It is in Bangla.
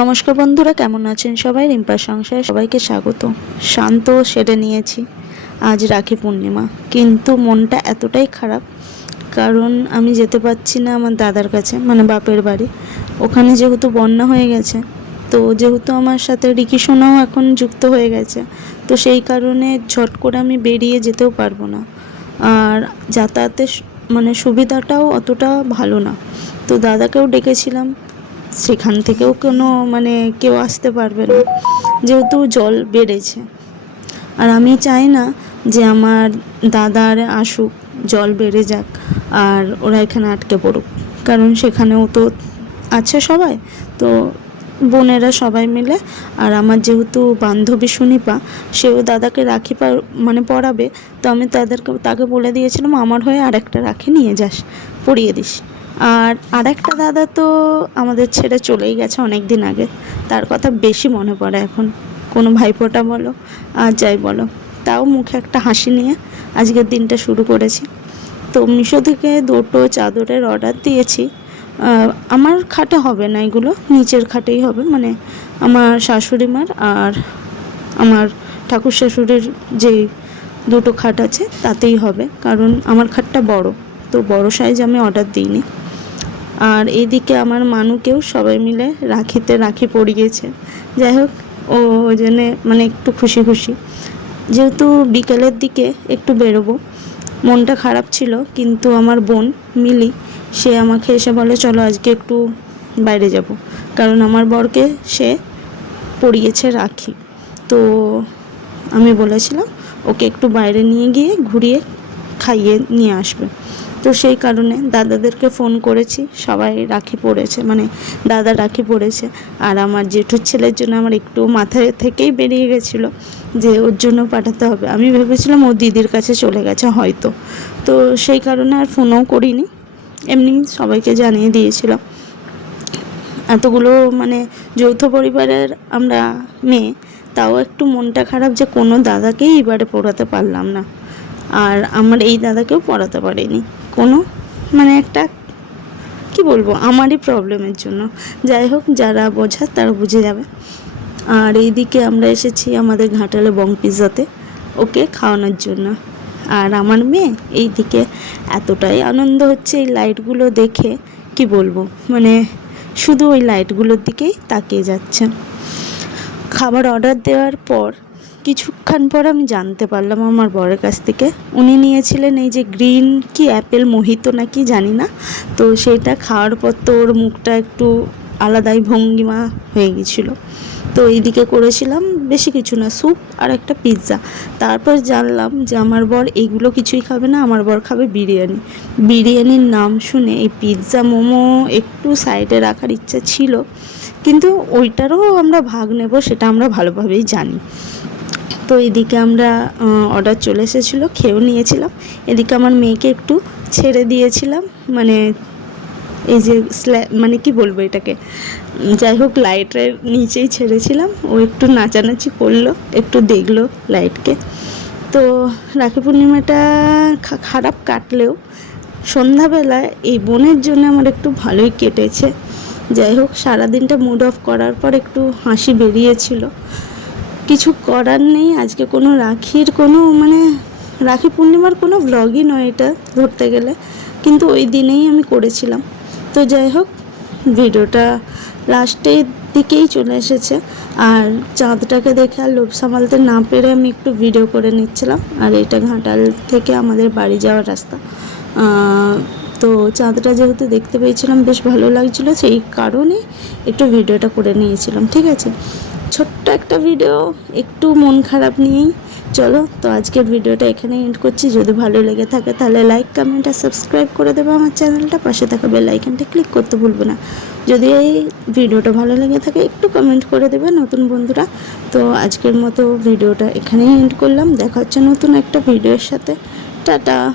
নমস্কার বন্ধুরা, কেমন আছেন সবাই? রিম্পার সংসারে সবাইকে স্বাগত। শান্ত সেরে নিয়েছি আজ রাখি পূর্ণিমা। কিন্তু মনটা এতটাই খারাপ, কারণ আমি যেতে পারছি না আমার দাদার কাছে মানে বাপের বাড়ি। ওখানে যেহেতু বন্যা হয়ে গেছে, তো যেহেতু আমার সাথে রিকি সোনাও এখন যুক্ত হয়ে গেছে, তো সেই কারণে ঝট করে আমি বেরিয়ে যেতেও পারব না। আর যাতায়াতের মানে সুবিধাটাও অতটা ভালো না। তো দাদাকেও ডেকেছিলাম সেখান থেকেও কোনো মানে কেউ আসতে পারবে না। যেহেতু জল বেড়েছে। আর আমি চাই না যে আমার দাদার আসুক, জল বেড়ে যাক, আর ওরা এখানে আটকে পড়ুক। কারণ সেখানেও তো আছে সবাই। তো বোনেরা সবাই মিলে, আর আমার যেহেতু বান্ধবী সুনিপা, সেও দাদাকে রাখি মানে পরাবে তো আমি তাদেরকে, তাকে বলে দিয়েছিলাম, আমার হয়ে আরেকটা রাখি, নিয়ে যাস, পরিয়ে দিস। আর আরেকটা দাদা তো আমাদের ছেড়ে চলেই গেছে অনেক দিন আগে। তার কথা বেশি মনে পড়ে এখন। কোনো ভাইফোঁটা বলো, আর যাই বলো। তাও মুখে একটা হাসি নিয়ে আজকের দিনটা শুরু করেছি। তো মিশো থেকে দুটো চাদরের অর্ডার দিয়েছি। আমার খাটে হবে না এগুলো, নিচের খাটেই হবে। মানে আমার শাশুড়ি মার আর আমার ঠাকুর শাশুড়ির যে দুটো খাট আছে, তাতেই হবে। কারণ আমার খাটটা বড়। তো বড় সাইজ আমি অর্ডার দিইনি। আর এদিকে আমার মানুকেও সবাই মিলে রাখিতে রাখি পরিয়েছে যাই হোক, ও ওই জন্যে মানে একটু খুশি খুশি। যেহেতু বিকেলের দিকে একটু বেরোবো, মনটা খারাপ ছিল, কিন্তু আমার বোন মিলি, সে আমাকে এসে বলে, চলো আজকে একটু বাইরে যাব। কারণ আমার বরকে সে পড়িয়েছে রাখি। তো আমি বলেছিলাম, ওকে একটু বাইরে নিয়ে গিয়ে ঘুরিয়ে খাইয়ে নিয়ে আসবে। তো সেই কারণে দাদাদেরকে ফোন করেছি। সবাই রাখি পড়েছে মানে দাদা রাখি পড়েছে। আর আমার জেঠুর ছেলের জন্য আমার একটু মাথায় থেকেই বেরিয়ে গেছিল যে ওর জন্য পাঠাতে হবে। আমি ভেবেছিলাম ও দিদির কাছে চলে গেছে হয়তো। তো সেই কারণে আর ফোনও করিনি। এমনি সবাইকে জানিয়ে দিয়েছিলাম। এতগুলো মানে যৌথ পরিবারের আমরা মেয়ে, তাও একটু মনটা খারাপ যে কোনো দাদাকেই এবারে পড়াতে পারলাম না। আর আমার এই দাদাকেও পড়াতে পারিনি। কোনো মানে একটা, কি বলব, আমারই প্রবলেমের জন্য। যাই হোক, যারা বোঝার তারা বুঝে যাবে। আর এইদিকে আমরা এসেছি আমাদের ঘাটালে বং পিৎজাতে ওকে খাওয়ানোর জন্য। আর আমার মেয়ে এইদিকে এতটাই আনন্দ হচ্ছে এই লাইটগুলো দেখে, কি বলব মানে শুধু ওই লাইটগুলোর দিকেই তাকিয়ে যাচ্ছে। খাবার অর্ডার দেওয়ার পর কিছুক্ষণ পর আমি জানতে পারলাম আমার বরের কাছ থেকে। উনি নিয়েছিলেন এই যে গ্রিন কি অ্যাপেল, মোহিত নাকি জানি না। তো সেটা খাওয়ার পর তো ওর মুখটা একটু আলাদাই ভঙ্গিমা হয়ে গেছিল। তো এইদিকে করেছিলাম বেশি কিছু না, স্যুপ আর একটা পিৎজা। তারপর জানলাম যে আমার বর এইগুলো কিছুই খাবে না, আমার বর খাবে বিরিয়ানি। বিরিয়ানির নাম শুনে এই পিৎজা মোমো একটু সাইডে রাখার ইচ্ছা ছিল, কিন্তু ওইটারও আমরা ভাগ নেব, সেটা আমরা ভালোভাবেই জানি। তো এদিকে আমরা অর্ডার চলে এসেছিল, খেয়েও নিয়েছিলাম। এদিকে আমার মেয়েকে একটু ছেড়ে দিয়েছিলাম মানে এই যে স্ল্যা মানে কি বলব এটাকে? যাই হোক লাইটের নিচেই ছেড়েছিলাম। ও একটু নাচানাচি করল, একটু দেখল লাইটকে তো রাখি পূর্ণিমাটা খারাপ কাটলেও সন্ধ্যাবেলায় এই বোনের জন্য আমার একটু ভালোই কেটেছে। যাই হোক, সারাদিনটা মুড অফ করার পর একটু হাসি বেরিয়েছিল। কিছু করার নেই। আজকে কোনো রাখির কোনো মানে রাখি পূর্ণিমার কোনো ব্লগই নয় এটা ধরতে গেলে। কিন্তু ওই দিনেই আমি করেছিলাম। তো যাই হোক, ভিডিওটা লাস্টের দিকেই চলে এসেছে। আর চাঁদটাকে দেখে আর লোভ সামালতে না পেরে আমি একটু ভিডিও করে নিচ্ছিলাম। আর এটা ঘাটাল থেকে আমাদের বাড়ি যাওয়ার রাস্তা। তো চাঁদটা যেহেতু দেখতে পেয়েছিলাম, বেশ ভালো লাগছিল। সেই কারণে একটু ভিডিওটা করে নিয়েছিলাম। ঠিক আছে? ছোট্ট একটা ভিডিও একটু মন খারাপ নিয়েই। চলো, তো আজকের ভিডিওটা এখানে এন্ড করছি। যদি ভালো লেগে থাকে তাহলে লাইক কমেন্ট আর সাবস্ক্রাইব করে দেবে আমার চ্যানেলটা পাশে থাকা বেল আইকনটা ক্লিক করতে ভুলবে না। যদি এই ভিডিওটা ভালো লেগে থাকে, একটু কমেন্ট করে দেবে নতুন বন্ধুরা। তো আজকের মতো ভিডিওটা এখানেই এন্ড করলাম। দেখা হচ্ছে নতুন একটা ভিডিওর সাথে। টাটা!